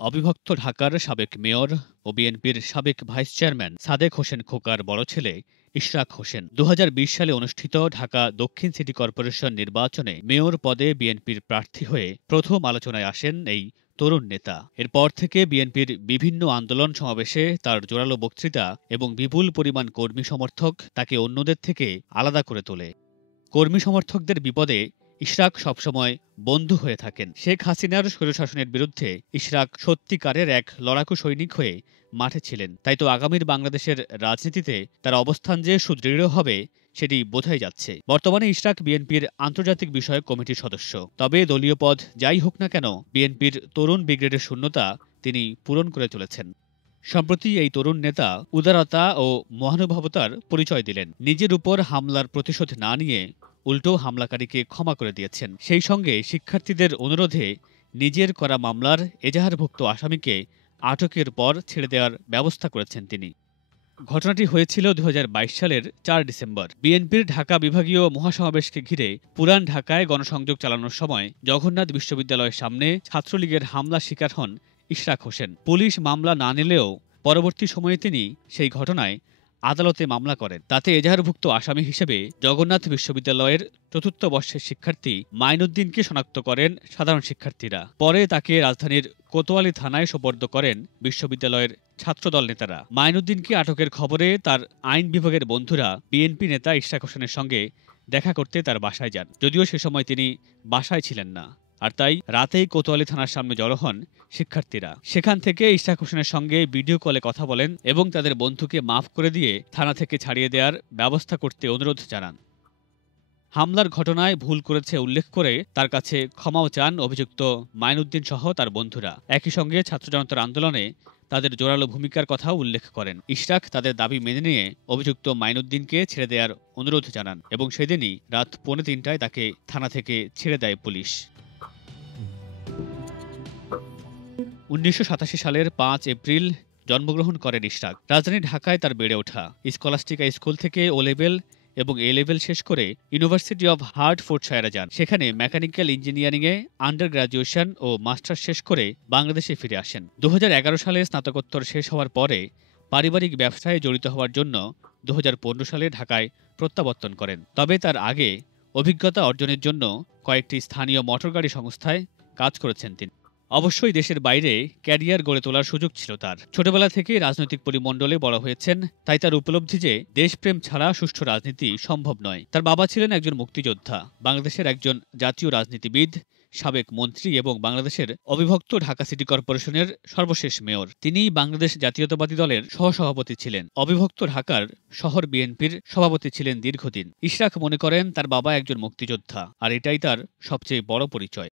অবিভক্ত ঢাকার সাবেক মেয়র ও বিএনপির সাবেক ভাইস চেয়ারম্যান সাদেক হোসেন খোকার বড় ছেলে ইশরাক হোসেন ২০২০ সালে অনুষ্ঠিত ঢাকা দক্ষিণ সিটি কর্পোরেশন নির্বাচনে মেয়র পদে বিএনপির প্রার্থী হয়ে প্রথম আলোচনায় আসেন এই তরুণ নেতা। এরপর থেকে বিএনপির বিভিন্ন আন্দোলন সমাবেশে তার জোরালো বক্তৃতা এবং বিপুল পরিমাণ কর্মী সমর্থক তাকে অন্যদের থেকে আলাদা করে তোলে। কর্মী সমর্থকদের বিপদে ইশরাক সবসময় বন্ধু হয়ে থাকেন। শেখ হাসিনার স্বৈরশাসনের বিরুদ্ধে ইশরাক সত্যিকারের এক লড়াকু সৈনিক হয়ে মাঠে ছিলেন। তাই তো আগামীর বাংলাদেশের রাজনীতিতে তার অবস্থান যে সুদৃঢ় হবে সেটি বোঝাই যাচ্ছে। বর্তমানে ইশরাক বিএনপির আন্তর্জাতিক বিষয়ক কমিটির সদস্য। তবে দলীয় পদ যাই হোক না কেন, বিএনপির তরুণ ব্রিগেডের শূন্যতা তিনি পূরণ করে চলেছেন। সম্প্রতি এই তরুণ নেতা উদারতা ও মহানুভবতার পরিচয় দিলেন। নিজের উপর হামলার প্রতিশোধ না নিয়ে উল্টো হামলাকারীকে ক্ষমা করে দিয়েছেন। সেই সঙ্গে শিক্ষার্থীদের অনুরোধে নিজের করা মামলার এজাহারভুক্ত আসামিকে আটকের পর ছেড়ে দেওয়ার ব্যবস্থা করেছেন তিনি। ঘটনাটি হয়েছিল ২০২২ সালের ৪ ডিসেম্বর। বিএনপির ঢাকা বিভাগীয় মহাসমাবেশকে ঘিরে পুরান ঢাকায় গণসংযোগ চালানোর সময় জগন্নাথ বিশ্ববিদ্যালয়ের সামনে ছাত্রলীগের হামলার শিকার হন ইশরাক হোসেন। পুলিশ মামলা না নিলেও পরবর্তী সময়ে তিনি সেই ঘটনায় আদালতে মামলা করেন। তাতে এজাহারভুক্ত আসামি হিসেবে জগন্নাথ বিশ্ববিদ্যালয়ের চতুর্থ বর্ষের শিক্ষার্থী মাইনুদ্দিনকে শনাক্ত করেন সাধারণ শিক্ষার্থীরা। পরে তাকে রাজধানীর কোতোয়ালি থানায় সোপর্দ করেন বিশ্ববিদ্যালয়ের ছাত্রদল নেতারা। মাইনুদ্দিনকে আটকের খবরে তার আইন বিভাগের বন্ধুরা বিএনপি নেতা ইশরাক হোসেনের সঙ্গে দেখা করতে তার বাসায় যান। যদিও সে সময় তিনি বাসায় ছিলেন না, আর তাই রাতেই কোতোয়ালি থানার সামনে জড়ো হন শিক্ষার্থীরা। সেখান থেকে ইশরাক হোসেনের সঙ্গে ভিডিও কলে কথা বলেন এবং তাদের বন্ধুকে মাফ করে দিয়ে থানা থেকে ছাড়িয়ে দেওয়ার ব্যবস্থা করতে অনুরোধ জানান। হামলার ঘটনায় ভুল করেছে উল্লেখ করে তার কাছে ক্ষমাও চান অভিযুক্ত মাইনুদ্দিন সহ তার বন্ধুরা। একই সঙ্গে ছাত্র জনতার আন্দোলনে তাদের জোরালো ভূমিকার কথাও উল্লেখ করেন। ইশরাক তাদের দাবি মেনে নিয়ে অভিযুক্ত মাইনুদ্দিনকে ছেড়ে দেওয়ার অনুরোধ জানান এবং সেদিনই রাত ৩:৩০টায় তাকে থানা থেকে ছেড়ে দেয় পুলিশ। ১৯৮৭ সালের ৫ এপ্রিল জন্মগ্রহণ করেন ইশরাক। রাজধানী ঢাকায় তার বেড়ে ওঠা। স্কলাস্টিকা স্কুল থেকে ও লেভেল এবং এ লেভেল শেষ করে ইউনিভার্সিটি অব হার্টফোর্ডশায়ারে যান। সেখানে মেকানিক্যাল ইঞ্জিনিয়ারিংয়ে আন্ডার গ্র্যাজুয়েশন ও মাস্টার্স শেষ করে বাংলাদেশে ফিরে আসেন। ২০১১ সালে স্নাতকোত্তর শেষ হওয়ার পরে পারিবারিক ব্যবসায় জড়িত হওয়ার জন্য ২০১৫ সালে ঢাকায় প্রত্যাবর্তন করেন। তবে তার আগে অভিজ্ঞতা অর্জনের জন্য কয়েকটি স্থানীয় মোটরগাড়ি সংস্থায় কাজ করেছেন তিনি। অবশ্যই দেশের বাইরে ক্যারিয়ার গড়ে তোলার সুযোগ ছিল তার। ছোটবেলা থেকেই রাজনৈতিক পরিমণ্ডলে বড় হয়েছেন, তাই তার উপলব্ধি যে দেশপ্রেম ছাড়া সুষ্ঠু রাজনীতি সম্ভব নয়। তার বাবা ছিলেন একজন মুক্তিযোদ্ধা, বাংলাদেশের একজন জাতীয় রাজনীতিবিদ, সাবেক মন্ত্রী এবং বাংলাদেশের অবিভক্ত ঢাকা সিটি কর্পোরেশনের সর্বশেষ মেয়র। তিনি বাংলাদেশ জাতীয়তাবাদী দলের সহসভাপতি ছিলেন। অবিভক্ত ঢাকার শহর বিএনপির সভাপতি ছিলেন দীর্ঘদিন। ইশরাক মনে করেন তার বাবা একজন মুক্তিযোদ্ধা, আর এটাই তার সবচেয়ে বড় পরিচয়।